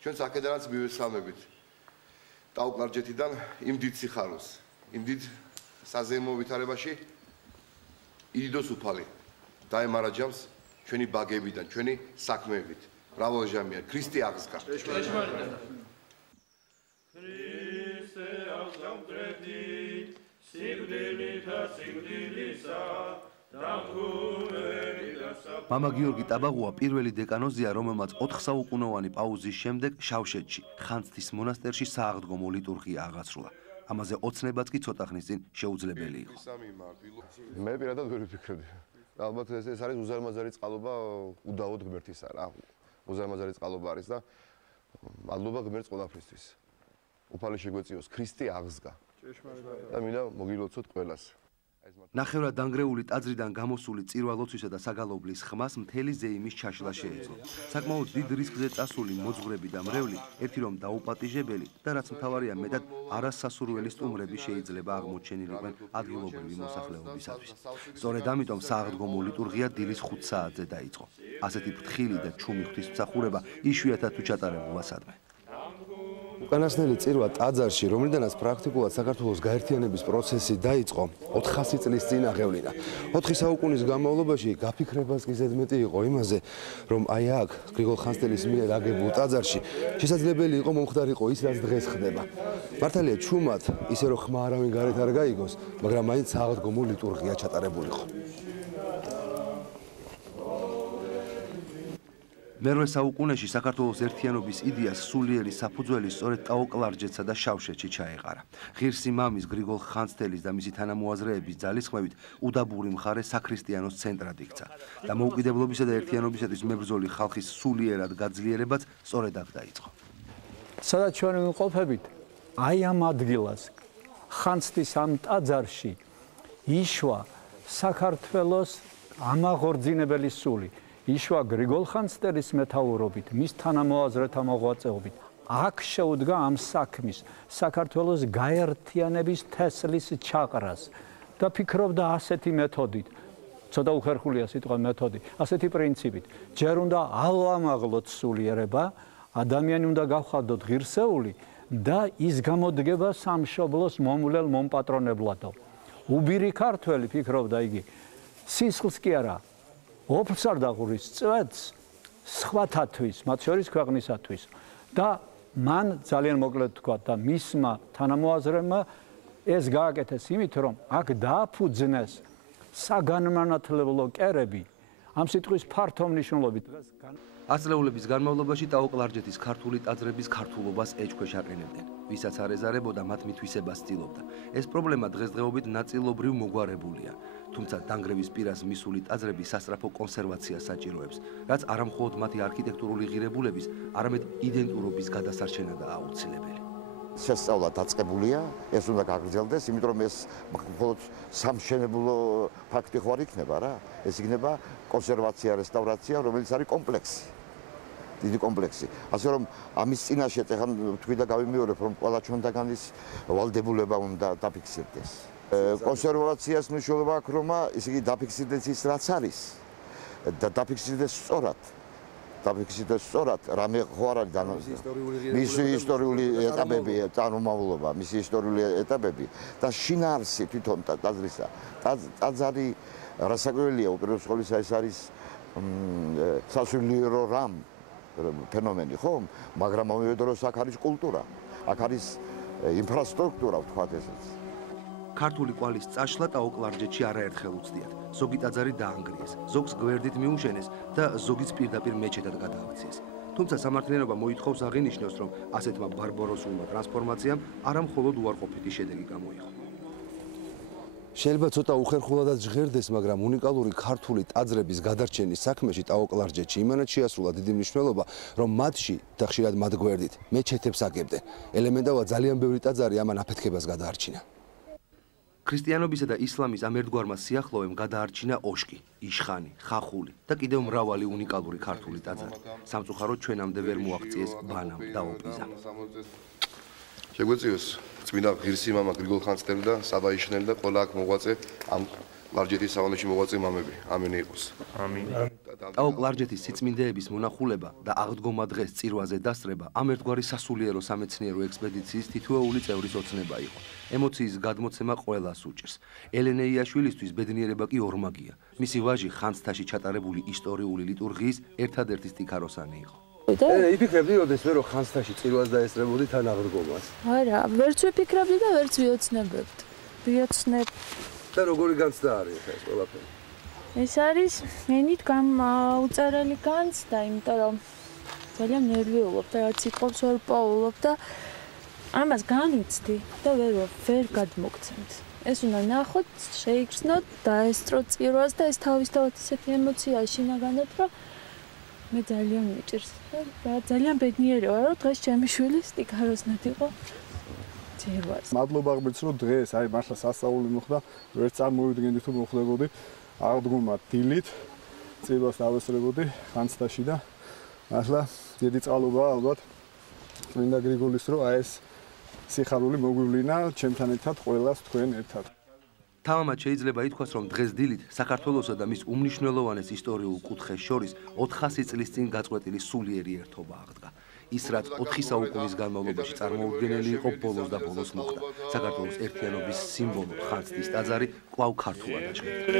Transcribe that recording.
ჩვენ აქედანაც მივესალმებით ტაო-კლარჯეთიდან იმ დიდ სიხარულს, იმ დიდ საზეიმო ვითარებაში იდიდოს უფალი დაემარა ჯამს ჩვენი ბაგებიდან, ჩვენი საქმეებით. ბრავო ჟამია, ქრისტე აღსგა. მამა გიორგი ტაბაღუა პირველი დეკანოზია, რომელმაც 4 საუკუნოვანი პაუზის შემდეგ შავშეთში, ხანძთის მონასტერში სააღდგომო ლიტურგია აღასრულა. ამაზე ოცნებაც კი ცოტა ხნის წინ შეუძლებელი იყო. მე პირადად ვერ ვფიქრობდი. ალბათ ეს არის უზარმაზარი წყალობა უდაოდ ღმერთისა რა. უზარმაზარი წყალობა არის და მადლობა ღმერთს ყველაფრისთვის. უფალი შეგვეციოს, ქრისტე აღსგა. და მინდა მოგილოცოთ ყველას. ნახევრად დანგრეული ტაძრიდან გამოსული წირვა-ლოცვისა და საგალობლის ხმას მთელი ზეიმის ჩაშლა შეეძლო. საკმაოდ დიდ რისკზე წასული მოძღვრები და მრევლი, ერთი რომ დაუპატიჟებელი და რაც მთავარია მეტად არასასურველი სტუმრები შეიძლება აღმოჩენილიყვნენ ადგილობრივი მოსახლეობისათვის. სწორედ ამიტომ სააღდგომო ლიტურგია დილის 5 საათზე დაიწყო. ასეთი ფრთხილი და ჩუმი ღვთისმსახურება იშვიათად თუ ჩატარებულა სადმე. უკანასკნელი წირვა ტაძარში, რომლიდანაც პრაქტიკულად საქართველოს გაერთიანების პროცესი დაიწყო, 400 წლის წინ აღევლინა. 4 საუკუნის განმავლობაში გაფიქრებას კი ზედმეტი იყო იმაზე, რომ აი აქ გრიგოლ ხანძთელის მიერ აგებულ ტაძარში შესაძლებელი იყო მომხდარიყო ის, რაც დღეს ხდება. მართალია ჩუმად, ისე რომ ხმა არავინ გარეთ არ გაიგოს, მაგრამ მაინც სააღდგომო ლიტურგია ჩატარებულიყო. მერვე საუკუნეში საქართველოს ერთიანობის იდეას სულიერი საფუძველი სწორედ ტაო-კლარჯეთსა და შავშეთში ჩაეყარა. ღირსი მამის გრიგოლ ხანძთელის და მისი თანამოაზრეების ძალისხმევით უდაბური მხარე საქრისტიანოს ცენტრად იქცა და მოუკიდებლობისა და ერთიანობისათვის მებრძოლი ხალხის სულიერად გაძლიერებაც სწორედ აქ დაიწყო. სადაც ჩვენ ვიმყოფებით, აი ამ ადგილას, ხანძთის ამ ტაძარში იშვა საქართველოს ამაღორძინებელი სული. იშვა გრიგოლ ხანძთელის მეთაურობით, მის თანამოაზრეთა მოღვაწეობით. აქ შეუდგა ამ საქმის საქართველოს გაერთიანების თესლის ჩაყრას და ფიქრობდა ასეთი მეთოდით, ცოტა უხერხულია სიტყვა მეთოდი, ასეთი პრინციპით. ჯერ უნდა ალამაღლოთ სულიერება, ადამიანი უნდა გავხადოთ ღირსეული და ის გამოდგება სამშობლოს მომვლელ მომპატრონებლადო. უბირი ქართველი ფიქრობდა იგი, სისხლს კი არა, ოფლს არ დაღურის წვეთს სხვათათვის, მათ შორის ქვეყნისათვის და მან ძალიან მოკლედ თქვა და მისმა თანამოაზრემმა ეს გააკეთეს იმით, რომ აქ დააფუძნეს საგანმანათლებლო კერები ამ სიტყვის ფართო მნიშვნელობით. ასწლეულების განმავლობაში ტაო-კლარჯეთის ქართული ტაძრების ქართულობას ეჭქვეშ აყენებდნენ, ვისაც არ ეზარებოდა მათ მითვისებას ცდილობდა. ეს პრობლემა დღესდღეობით ნაწილობრივ მოგვარებულია, თუმცა დანგრევის პირას მისული ტაძრები სასწრაფო კონსერვაციას საჭიროებს, რაც არა მხოლოდ მათი არქიტექტურული ღირებულების, არამედ იდენტურობის გადასარჩენადაა აუცილებელი. შესწავლა დაწყებულია, ეს უნდა გაგრძელდეს, იმიტომ რომ ეს მხოლოდ სამშენებლო ფაქტი ხო არ იქნება რა, ეს იქნება კონსერვაცია, რესტავრაცია, რომელიც არის კომპლექსი. დიდი კომპლექსი. ასე რომ ამის წინაშე ეხლა თქვი და გავიმეორებ, რომ ყველა ჩვენთაგანის ვალდებულება უნდა დაფიქსირდეს. კონსერვაციას მნიშვნელობა აქვს, რომ ისე იგი დაფიქსირდეს ის, რაც არის და დაფიქსირდეს სწორად. დაფიქსირდეს სწორად, რამე ხო არ არის მისი ისტორიული ეტაპები, წარმომავლობა, მისი ისტორიული ეტაპები და შინაარსი თვითონ ტაძრისა. ტაძარი რასაკვირველია, უპირველეს ყოვლისა ეს არის სასულიერო რამ ფენომენი, ხო? მაგრამ ამავე დროს აქ არის კულტურა, აქ არის ინფრასტრუქტურა, ვთქვათ ესეც. ქართული კვალის წაშლა ტაო-კლარჯეთში არაერთხელ უცდიათ. ზოგი ტაძარი დაანგრიეს, ზოგს გვერდით მიუშენეს და ზოგიც პირდაპირ მეჩეთად გადააქციეს. თუმცა სამართლიანობა მოითხოვს აღინიშნოს, რომ ასეთმა ბარბაროსულმა ტრანსფორმაციამ არა მხოლოდ უარყოფითი შედეგი გამოიღო. შეიძლება ცოტა უხერხულადაც ჟღერდეს, მაგრამ უნიკალური ქართული ტაძრების გადარჩენის საქმეში ტაო-კლარჯეთში იმანად შეასრულა დიდი მნიშვნელობა, რომ მათში და ხშირად მათ გვერდით მეჩეთებს აგებდნენ. ელემენტარულად ძალიან ბევრი ტაძარი ამან აფეთქებას გადაარჩინა. ქრისტიანობისა და ისლამის ამ ერთგვარმა სიახლოვემ გადაარჩინა ოშკი, იშხანი, ხახული და კიდევ მრავალი უნიკალური ქართული ტაძარი. სამწუხაროდ ჩვენამდე ვერ მოაღწიეს ბანამ და ოპიზამ. შეგვეციოს წმინდა ღირსი მამა გრიგოლ ხანძთელი და საბა იშხნელი და ყველა აქ მოღვაწე ამ კლარჯეთის სავალეში მოღვაწე მამები. ამენი იყოს. ამინ. ტაო კლარჯეთის სიწმინდეების მონახულება და აღდგომა დღეს წირვაზე დასწრება ამ ერთგვარი სასულიერო სამეცნიერო ექსპედიციის თითოეული წევრის ოცნება იყო. ემოციის გადმოცემა ყველას უჭირს. ელენე იაშვილისთვის ბედნიერება კი ორმაგია. მისი ვაჟი ხანძთაში ჩატარებული ისტორიული ლიტურგიის ერთადერთი სტიქაროსანი იყო. იფიქრებდი როდესმე რომ ხანძთაში წირვას დაესწრებოდი თან აღდგომას. არა, ვერც ვიფიქრებდი და ვერც ვიოცნებებდი. და როგორი განცდა არის ეს ყველაფერი? ეს არის ენით უწერელი განცდა, იმიტომ რომ ძალიან ნერვიულობ და რაც იყვებს ვერ პოულობ და ამას განიცდი და ვერ გადმოგცემთ. ეს უნდა ნახოთ, შეიგრძნოთ, დაესწროთ წირვას და ეს თავისთავად ისეთი ემოციაა შინაგანად, რომ მე ძალიან მიჭირს. და ძალიან ბედნიერი ვარ, რომ დღეს ჩემი შვილი სტიქაროსნად იყო. მადლობა ღმერთს, რომ დღეს აი მართლა სასწაული მოხდა, ვერ წარმოვიდგენდი თუ მოხდებოდი აღდგომა დილით, წირვას დავესწრებოდი ხანძთაში და მართლა დიდი წყალობაა ალბათ წმინდა გრიგოლის, რომ აი ეს სიხარული მოგვივლინა ჩემთან ერთად ყველას თქვენ ერთად. თავამად შეიძლება ითქვას, რომ დღეს დილით საქართველოსა და მის უმნიშვნელოვანეს ისტორიულ კუთხეს შორის 400 წლის წინ გაწყვეტილი სულიერი ერთობა აღდგა. ის რაც 4 საუკუნის განმავლობაში წარმოუდგენელი იყო, ბოლოს და ბოლოს მოხდა. საქართველოს ერთიანობის სიმბოლო ხანძთის ტაძარი კვლავ ქართულად აჩნდება.